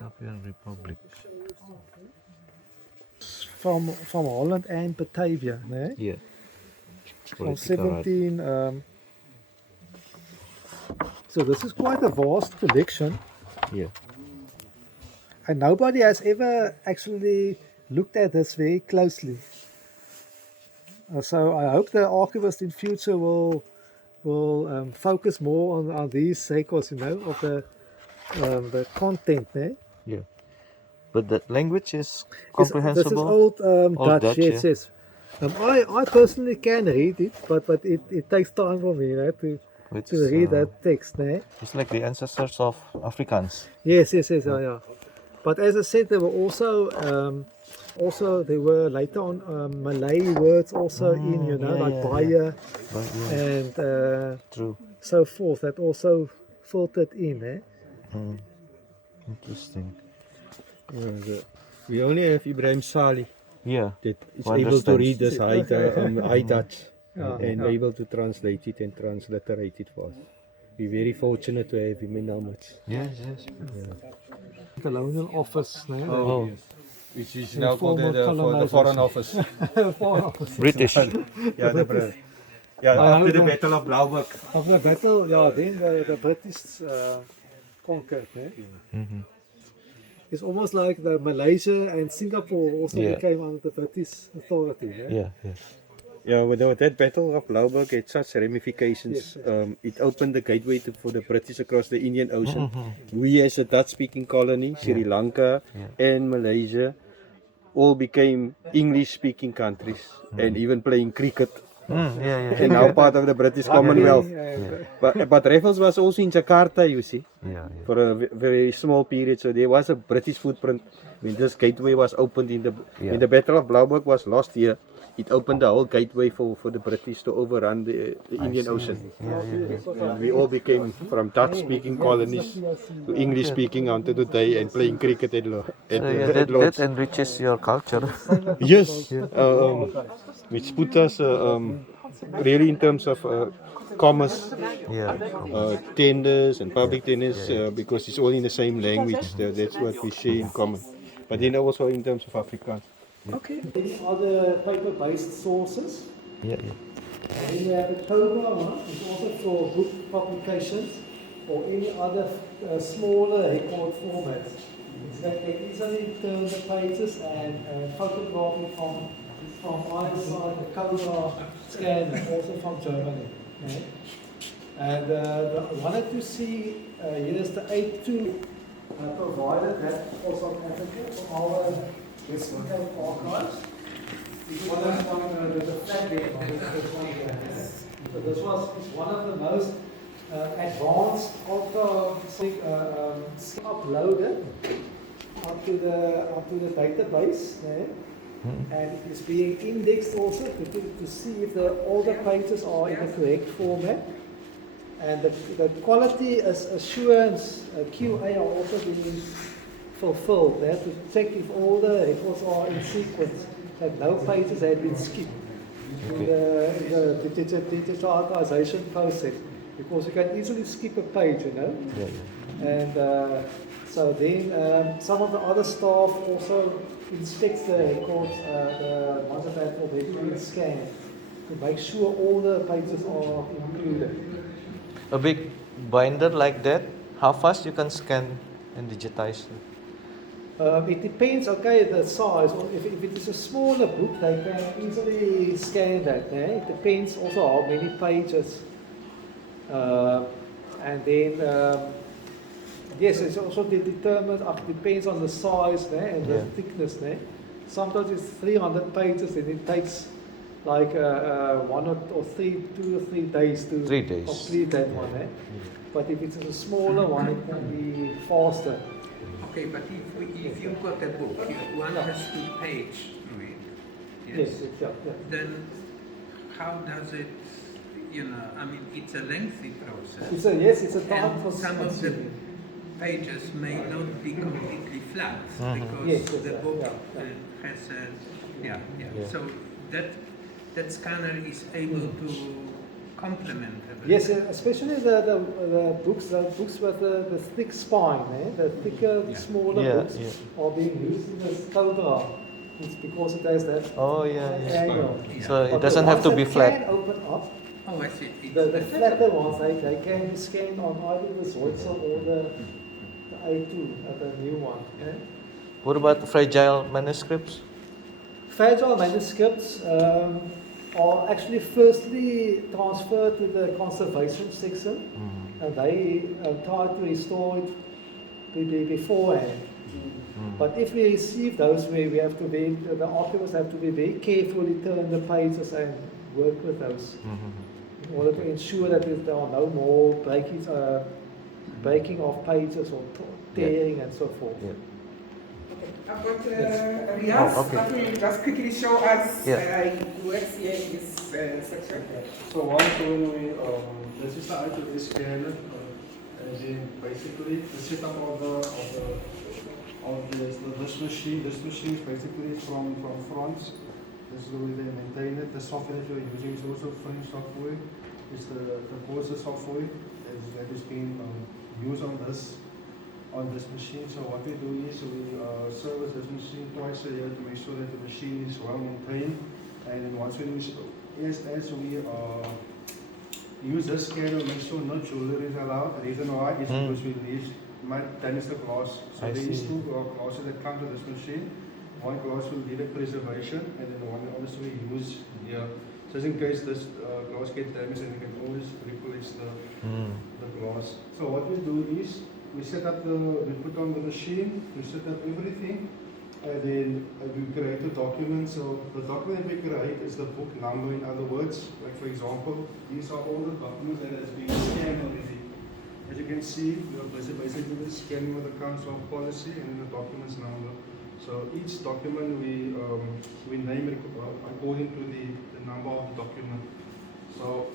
Batavian Republic. From Holland and Batavia, né? Yeah. From Political right. 17. So this is quite a vast collection, Yeah. and nobody has ever actually looked at this very closely. So I hope the archivist in future will focus more on these records, of the content, né? Yeah. But the language is This is comprehensible. old Old Dutch, Dutch, yes, yeah. yes. I personally can read it, but it takes time for me, Which to is, read that text, né? it's like the ancestors of Afrikaans. Yes, yeah. But as I said, there were also there were later on Malay words also in, like yeah. Baya But yeah, and true. so forth that also filtered in, eh? Interesting. We only have Ibrahim Sali Yeah. that is Who able to understands. read this high Dutch and yeah. able to translate it and transliterate it for us. We're very fortunate to have him in our midst. Yes. Colonial office, né? Oh, Which is now called the Foreign Office. Foreign office. British. After the Battle of Blauberg. After the battle, yeah, then the British conquered, né? It's almost like the Malaysia and Singapore also Yeah. became under the British authority, né? Yeah. Yeah, with that Battle of Blauberg had such ramifications. It opened the gateway for the British across the Indian Ocean. We as a Dutch-speaking colony, Sri Lanka and Malaysia, all became English-speaking countries and even playing cricket. Yeah. And now part of the British Commonwealth. Yeah. But Raffles was also in Jakarta, you see, Yeah. for a very small period. So there was a British footprint when this gateway was opened when the Battle of Blauberg was lost here. It opened the whole gateway for the British to overrun the Indian Ocean. And we all became from Dutch-speaking colonies to English-speaking until today and playing cricket at That Lord's. enriches your culture. Yes, which put us really in terms of commerce, Yeah. tenders and public tenders, because it's all in the same language. That's what we share in common. But then also in terms of Afrikaans. Okay. These are the paper-based sources. Yeah. And then we have the Cobra one, which is also for book publications or any other smaller record formats. It's that they easily turn the pages and photograph it from either side, the Cobra scanner, also from Germany. Okay? And I wanted to see, here's the A2 provider that for South Africa for our Western Cape archives. This is the flatbed one, this one here. So this is one of the most advanced uploaded onto the database, and it is being indexed also to see if all the pages are in the correct format. And the quality assurance QA are also being fulfilled. They have to check if all the records are in sequence, that no pages have been skipped in the digitization process, because you can easily skip a page, And so then some of the other staff also inspects the records, the ones that have already been scanned, to make sure all the pages are included. A big binder like that, how fast you can scan and digitize? It depends, the size. If it is a smaller book, they can easily scan that. It depends also how many pages. And then, yes, it's also determined, depends on the size and the thickness. Sometimes it's 300 pages and it takes like 2 or 3 days to 3 days. complete that one. But if it's a smaller one, it can be faster. Okay, but if you've got a book, one has to page through it. Yes. Then how does it, it's a lengthy process. It's a time And for some of the pages may not be completely flat because the book has a, So that scanner is able to complement everything. Yes, especially the books with the thick spine, the thicker, smaller Yeah, books yeah. are being used in this Cobra. It's because it has that Oh yeah, yeah. angle. So But it the doesn't have ones to that be can flat. open up, Oh, I see. It's the flatter ones, they can be scanned on either the Zoitzer or the A2, the new one. What about fragile manuscripts? Fragile manuscripts are actually firstly transferred to the conservation section, and they try to restore it beforehand. But if we receive those, we have to be, the archivists have to be very carefully turn the pages and work with those in order to ensure that there are no more breaking of pages or tearing and so forth. Yeah. I've got Riaz Oh, okay. that will just quickly show us Yeah. works here in this section. So once when we, this is the I2A scanner, and then basically the setup of this machine. This machine is basically from France. This is the way they maintain it. The software that we're using is also French software. It's the Corsa software that is being used on this machine. So what we do is we service this machine twice a year to make sure that the machine is well maintained. And then once we as we use this scanner, make sure no jewelry is allowed. The reason why is because we might damage the glass. So I there is see. 2 glasses that come to this machine. One glass will be the preservation, and then one obviously we use here. Just in case this glass gets damaged, and we can always replace the glass. So what we do is we set up we put on the machine, we set up everything, and then we create a document. So the document we create is the book number. In other words, like for example, these are all the documents that has been scanned already. As you can see, we are basically scanning with the council policy and the documents number. So each document we name it according to the number of the document. So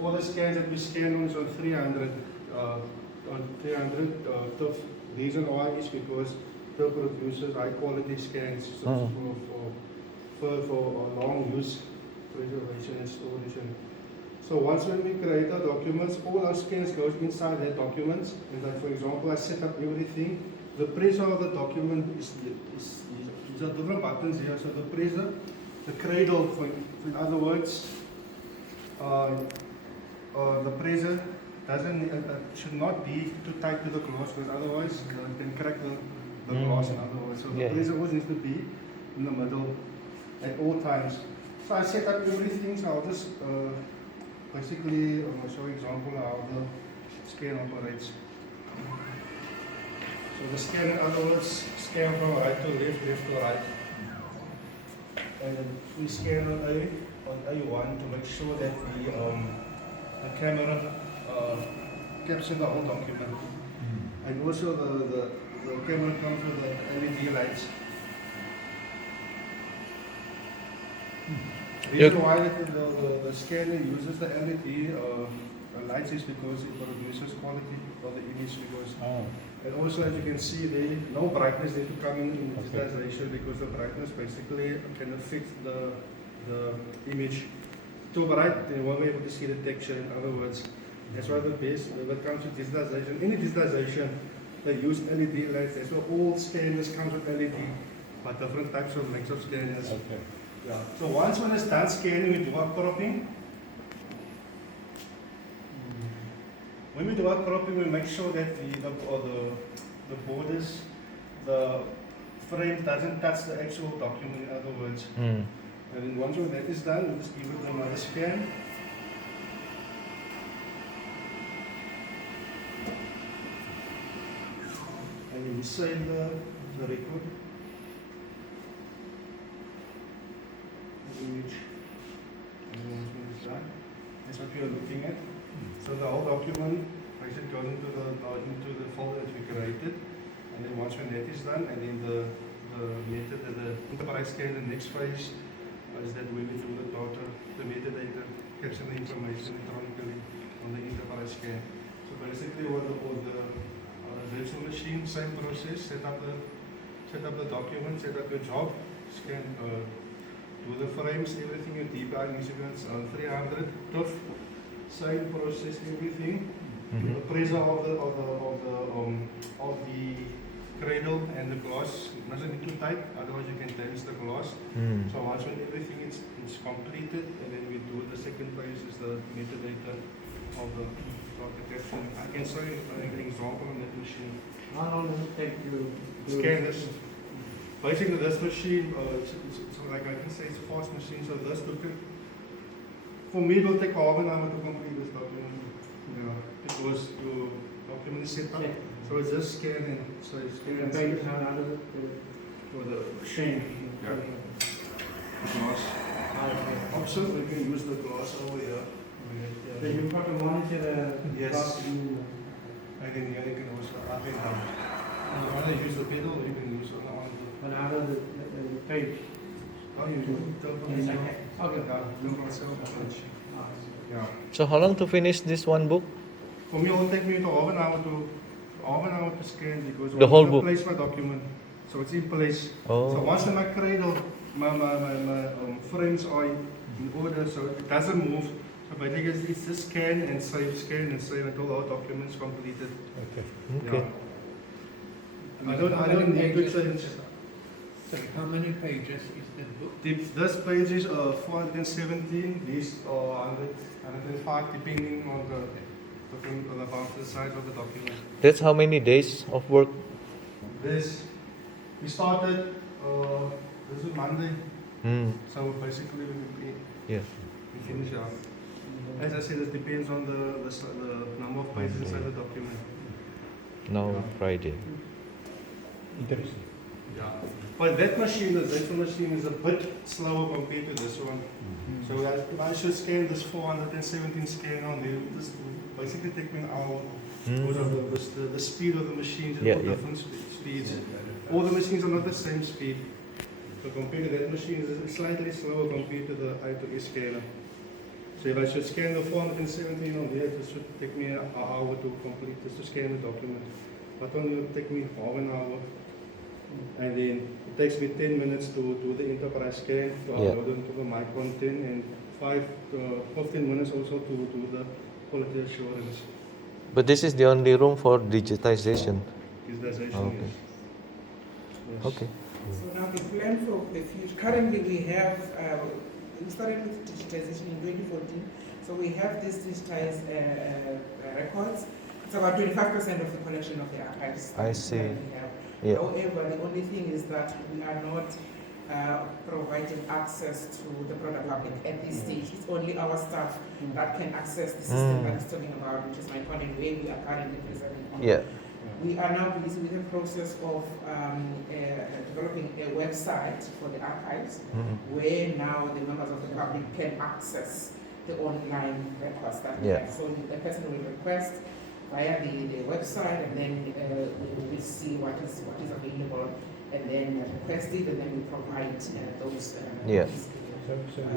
all the scans that we scan on is on 300. The reason why is because the produces high quality scans for long use, preservation and storage. So once when we create our documents, all our scans goes inside that documents. And like for example, I set up everything. The pressure of the document is these are different buttons here. So the pressure, the cradle, in other words, the pressure should not be too tight to the glass, because otherwise you can crack the glass. In other words, so the pressure always needs to be in the middle at all times. So I set up everything. So I'll just basically show an example how the scan operates. So the scan, in other words, scan from right to left, left to right. And then we scan on A1 to make sure that the camera captures the whole document. And also the camera comes with the LED lights. The reason why the scanner uses the LED lights is because it produces quality of the image. And also, as you can see, there no brightness need to come in digitization, because the brightness basically can affect the image. Too bright, then you won't be able to see the texture. In other words, that's why the best when it comes to digitization. Any digitization, they use LED lights. That's why all scanners come with LED, but different types of mix of scanners. Okay. Yeah. So once when it's done scanning, we do our cropping. When we do our cropping, we make sure that the borders, the frame doesn't touch the actual document. In other words, and then once that is done, we just give it another scan. And then we save the record. Image. And then once it's done, that's what we are looking at. So the whole document basically goes into the folder that we created, and then once when that is done, and then the enterprise scan, the next phase is that when we do the metadata, capture the information electronically on the enterprise scan. So basically, what the virtual machine, same process, set up the document, set up your job, scan, do the frames, everything, your DPI measurements on 300, tough, same process, everything. Mhm. The pressure of the cradle and the glass mustn't be too tight, otherwise you can damage the glass. Mm. So once when everything is completed, and then we do the second phase is the metadata of the detection. I can show you an example on that machine. How long does it take to Scan this. Basically, this machine, it's like I can say it's a fast machine, so this for me it will take half an hour to complete this document. Because your document is set up, so it's just scan and so it's the pages how does it for the machine? glass option. We can use the glass over here. So you've got to monitor the Yes. glass view. And then here you can also up and down. You want to use the pedal, you can use it on But how does the page? how you do it. Okay. Yeah. So how long to finish this one book? For me, it will take me to half an hour to scan because The whole I book? place my document, so it's in place. So Oh. once in my cradle, my frames are in order, so it doesn't move. So basically, it's just scan and save until our document's completed. Okay. Yeah. I don't need to change. So how many pages is that book? This page is 417. These are 105, depending on the size of the document. That's how many days of work? We started. This is Monday. Mm. So basically, Yeah. we finish out. As I said, it depends on the number of pages inside the document. Now Friday. Interesting. Yeah. But that machine, the Zenfone machine, is a bit slower compared to this one. So if I should scan this 417 scan on there, this will basically take me an hour. Because of the speed of the machines, Yeah, all yeah. different speeds. All the machines are not the same speed. So compared to that machine, it's slightly slower compared to the I2S scanner. So if I should scan the 417 on there, it should take me an hour to complete just to scan the document. But only will take me half an hour. And then it takes me 10 minutes to do the enterprise scan, to Yeah. upload it to my content, and 15 minutes also to do the quality assurance. But this is the only room for digitization. Digitization, Okay. yes. Okay. So now the plan for the future, currently we have, we started with digitization in 2014, so we have these digitized records. It's about 25% of the collection of the archives. I see. that we have. Yeah. However, the only thing is that we are not providing access to the broader public at this stage. It's only our staff that can access the system that is talking about, which is my point, where we are currently presenting on. Yeah. We are now busy with the process of developing a website for the archives, Mhm. where now the members of the public can access the online records that we Yeah. have. So the person will request via the website, and then we will see what is available, and then request it, and then we provide those. Yeah.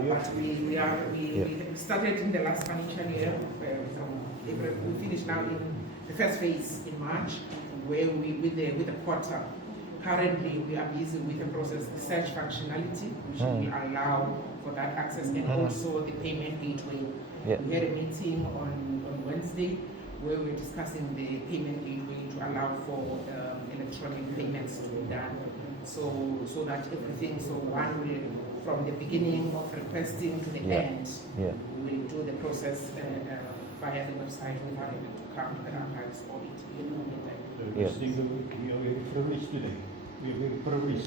But we started in the last financial year. From April, we finished now in the first phase in March, where we with the portal. Currently, we are busy with the process, the search functionality, which will allow for that access, and also the payment gateway. Yeah. We had a meeting on Wednesday where we were discussing the payment gateway to allow for electronic payments to be done. So that everything, so one will, from the beginning of requesting to the Yeah. end, Yeah. we will do the process via the website without having to come to the archives or it. Yeah. We are very privileged today. We are very privileged